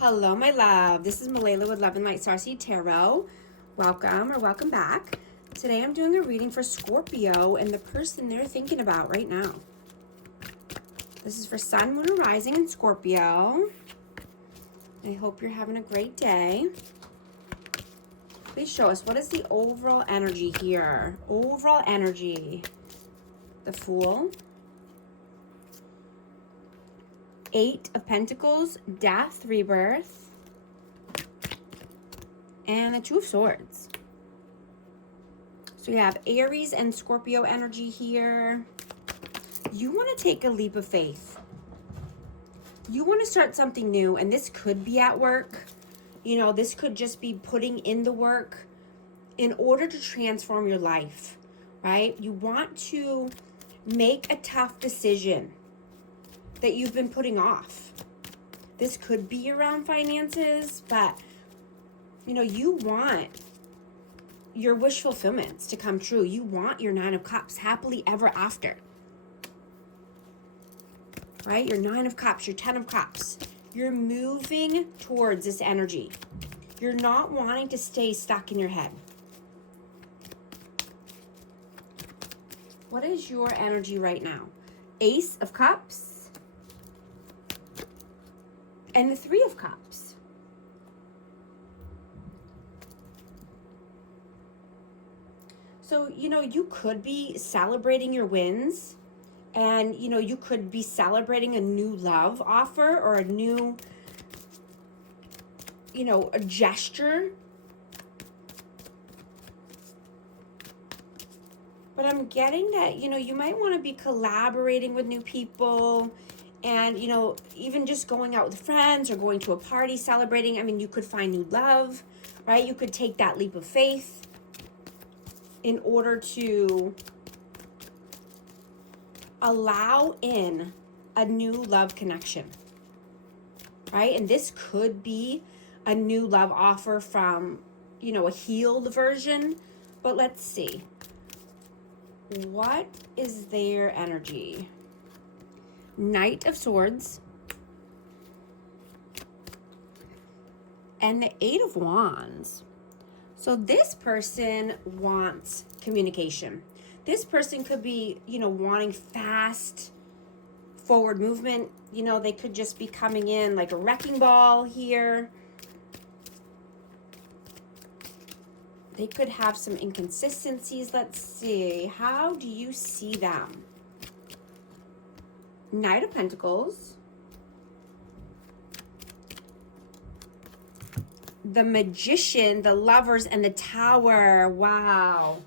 Hello, my love. This is Malayla with Love and Light Starseed Tarot. Welcome or welcome back. Today I'm doing a reading for Scorpio and the person they're thinking about right now. This is for Sun, Moon, and Rising in Scorpio. I hope you're having a great day. Please show us, what is the overall energy here? Overall energy. The Fool. Eight of Pentacles, Death, Rebirth. And the Two of Swords. So we have Aries and Scorpio energy here. You want to take a leap of faith. You want to start something new, and this could be at work. You know, this could just be putting in the work in order to transform your life, right? You want to make a tough decision that you've been putting off. This could be around finances, but you know, you want your wish fulfillments to come true. You want your Nine of Cups, happily ever after. Right? Your Nine of Cups, your Ten of Cups. You're moving towards this energy. You're not wanting to stay stuck in your head. What is your energy right now? Ace of Cups. And the Three of Cups. So, you know, you could be celebrating your wins, and, you know, you could be celebrating a new love offer or a new, you know, a gesture. But I'm getting that, you know, you might want to be collaborating with new people and, you know, even just going out with friends or going to a party, celebrating. I mean, you could find new love, right? You could take that leap of faith in order to allow in a new love connection, right? And this could be a new love offer from, you know, a healed version. But let's see. What is their energy? Knight of Swords. And the Eight of Wands. So this person wants communication. This person could be, you know, wanting fast forward movement. You know, they could just be coming in like a wrecking ball here. They could have some inconsistencies. Let's see. How do you see them? Knight of Pentacles. The Magician, the Lovers, and the Tower. Wow.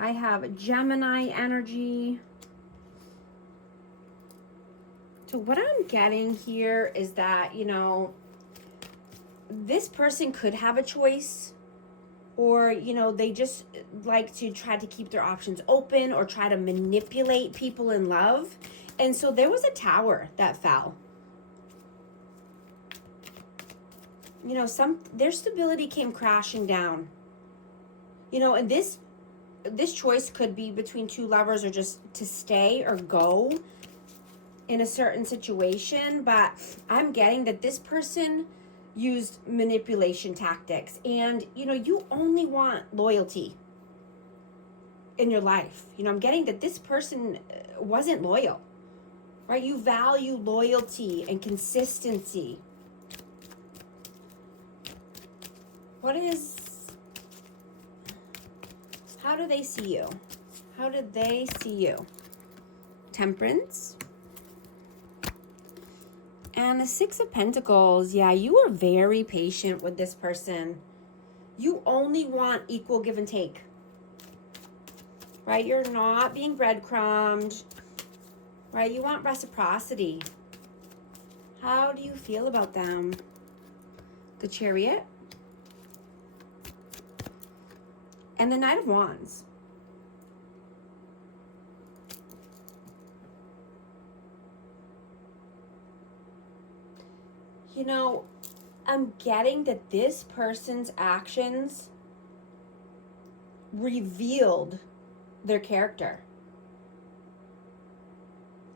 I have Gemini energy. So what I'm getting here is that, you know, this person could have a choice, or, you know, they just like to try to keep their options open or try to manipulate people in love. And so there was a tower that fell. You know, their stability came crashing down. You know, and this choice could be between two lovers, or just to stay or go in a certain situation. But I'm getting that this person used manipulation tactics, and, you know, you only want loyalty in your life. You know, I'm getting that this person wasn't loyal, right? You value loyalty and consistency. How do they see you? How did they see you? Temperance. And the Six of Pentacles. Yeah, you are very patient with this person. You only want equal give and take, right? You're not being breadcrumbed, right? You want reciprocity. How do you feel about them? The Chariot. And the Knight of Wands. You know, I'm getting that this person's actions revealed their character.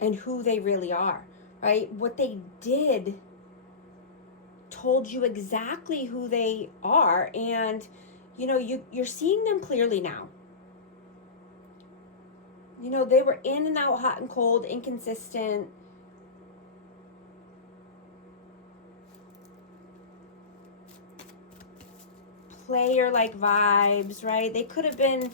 and who they really are, right? What they did told you exactly who they are, and you know, you're seeing them clearly now. You know, they were in and out, hot and cold, inconsistent. Player-like vibes, right? They could have been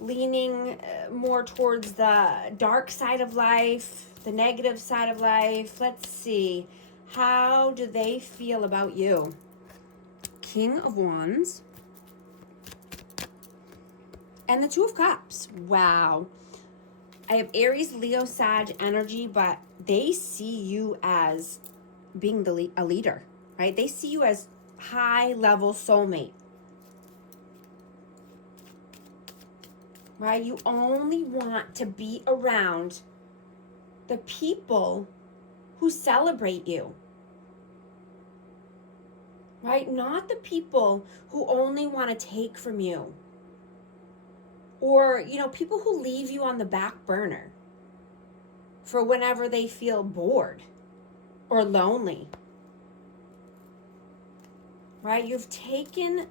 leaning more towards the dark side of life, the negative side of life. Let's see. How do they feel about you? King of Wands. And the Two of Cups. Wow. I have Aries, Leo, Sag energy, but they see you as being a leader, right? They see you as high-level soulmate. Right? You only want to be around the people who celebrate you. Right? Not the people who only want to take from you. Or, you know, people who leave you on the back burner for whenever they feel bored or lonely. Right? You've taken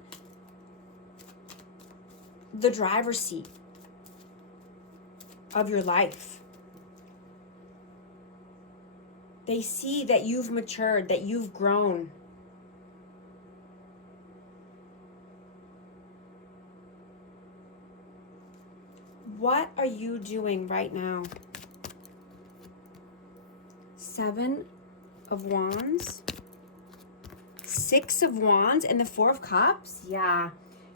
the driver's seat of your life. They see that you've matured, that you've grown. What are you doing right now? Seven of Wands, Six of Wands, and the Four of Cups. Yeah,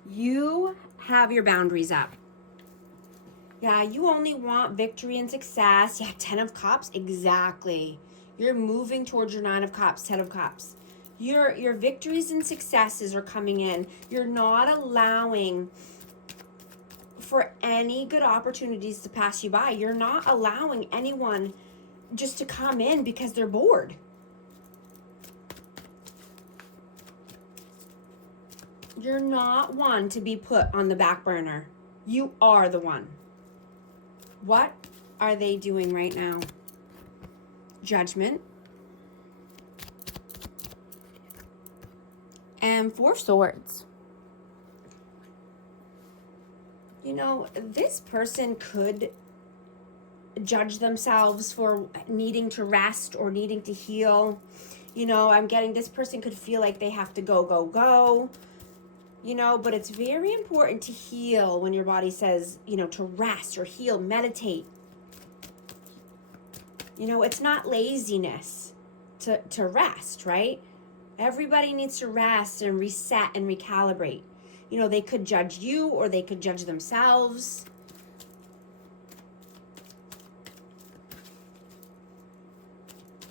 you have your boundaries up. Yeah, you only want victory and success. Yeah, Ten of Cups, exactly. You're moving towards your Nine of Cups, Ten of Cups. Your victories and successes are coming in. You're not allowing for any good opportunities to pass you by. You're not allowing anyone just to come in because they're bored. You're not one to be put on the back burner. You are the one. What are they doing right now? Judgment. And Four of Swords. You know, this person could judge themselves for needing to rest or needing to heal. You know, I'm getting this person could feel like they have to go. You know, but it's very important to heal when your body says, you know, to rest or heal, meditate. You know, it's not laziness to rest, right? Everybody needs to rest and reset and recalibrate. You know, they could judge you or they could judge themselves.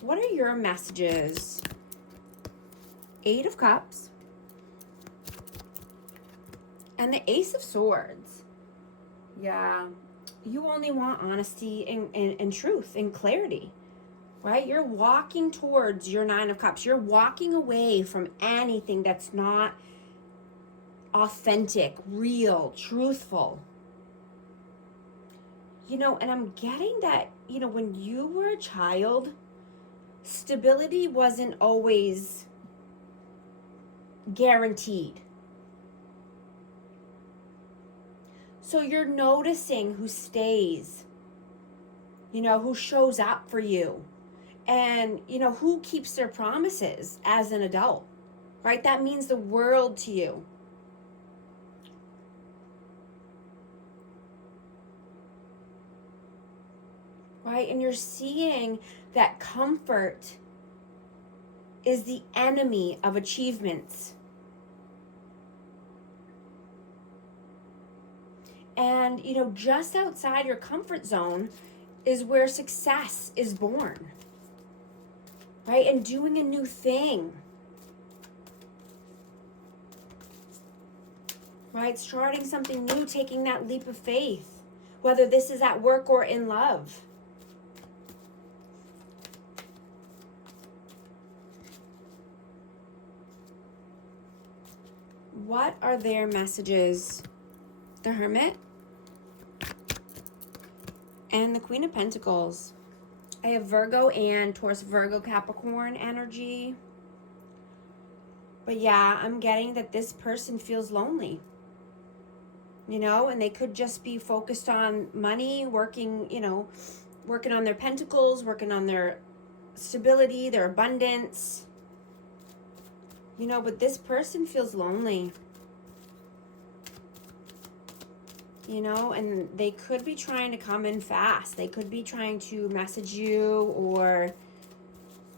What are your messages? Eight of Cups. And the Ace of Swords. Yeah. You only want honesty and truth and clarity, right? You're walking towards your Nine of Cups. You're walking away from anything that's not authentic, real, truthful. You know, and I'm getting that, you know, when you were a child, stability wasn't always guaranteed. So you're noticing who stays, you know, who shows up for you, and, you know, who keeps their promises as an adult, right? That means the world to you. Right? And you're seeing that comfort is the enemy of achievements. And, you know, just outside your comfort zone is where success is born, right? And doing a new thing, right? Starting something new, taking that leap of faith, whether this is at work or in love. What are their messages? The Hermit and the Queen of Pentacles. I have Virgo and Taurus, Virgo, Capricorn energy. But yeah, I'm getting that this person feels lonely. You know, and they could just be focused on money, working, you know, working on their pentacles, working on their stability, their abundance. You know, but this person feels lonely. You know, and they could be trying to come in fast. They could be trying to message you or,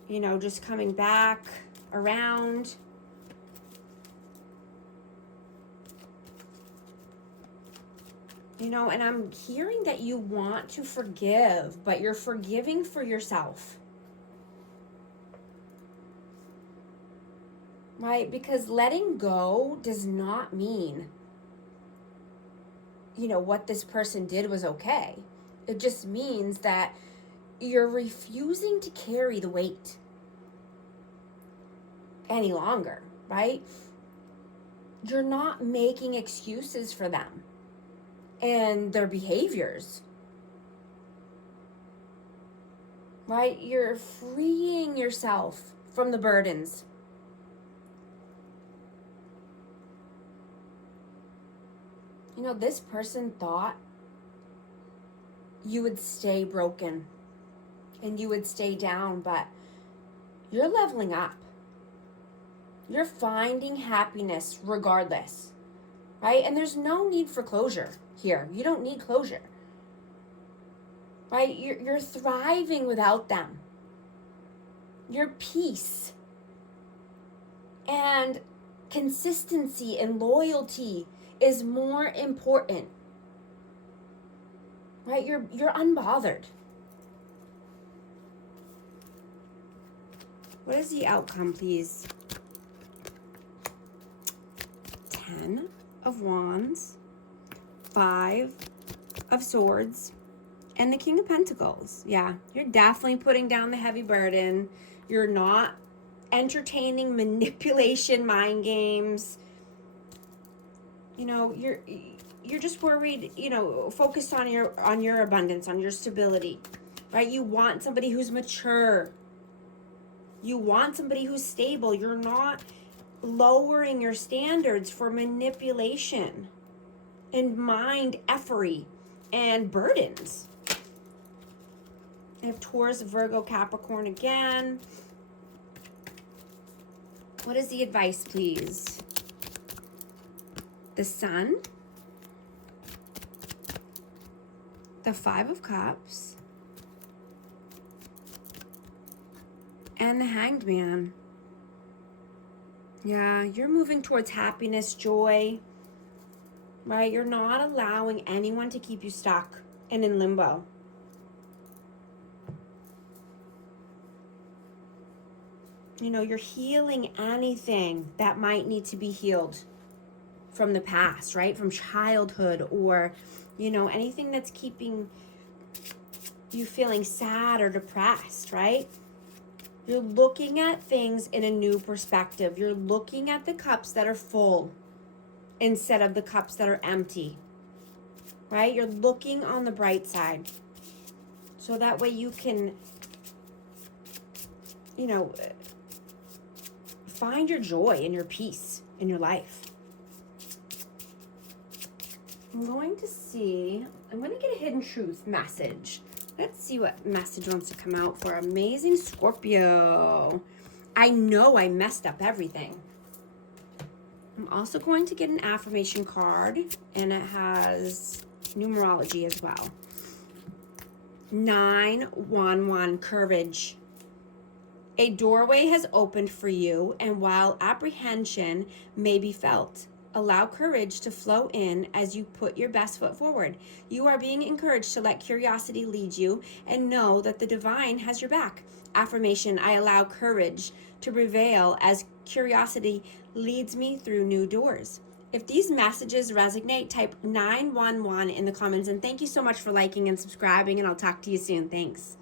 you know, just coming back around. You know, and I'm hearing that you want to forgive, but you're forgiving for yourself. Right? Because letting go does not mean, you know, what this person did was okay. It just means that you're refusing to carry the weight any longer, right? You're not making excuses for them and their behaviors, right? You're freeing yourself from the burdens. You know, this person thought you would stay broken and you would stay down, but you're leveling up. You're finding happiness regardless, right? And there's no need for closure here. You don't need closure, right? You're thriving without them. Your peace and consistency and loyalty is more important, right? You're unbothered. What is the outcome, please? 10 of Wands, 5 of Swords, and the King of Pentacles. Yeah, you're definitely putting down the heavy burden. You're not entertaining manipulation, mind games. You know, you're just worried, you know, focused on your abundance, on your stability, right? You want somebody who's mature. You want somebody who's stable. You're not lowering your standards for manipulation and mind effery and burdens. I have Taurus, Virgo, Capricorn again. What is the advice, please? The Sun, the 5 of Cups, and the Hanged Man. Yeah, you're moving towards happiness, joy, right? You're not allowing anyone to keep you stuck and in limbo. You know, you're healing anything that might need to be healed from the past, right? From childhood, or, you know, anything that's keeping you feeling sad or depressed, right? You're looking at things in a new perspective. You're looking at the cups that are full instead of the cups that are empty, right? You're looking on the bright side. So that way you can, you know, find your joy and your peace in your life. I'm going to get a hidden truth message. Let's see what message wants to come out for amazing Scorpio. I know I messed up everything. I'm also going to get an affirmation card, and it has numerology as well. 911, courage. A doorway has opened for you, and while apprehension may be felt, allow courage to flow in as you put your best foot forward. You are being encouraged to let curiosity lead you and know that the divine has your back. Affirmation, I allow courage to prevail as curiosity leads me through new doors. If these messages resonate, type 911 in the comments. And thank you so much for liking and subscribing, and I'll talk to you soon. Thanks.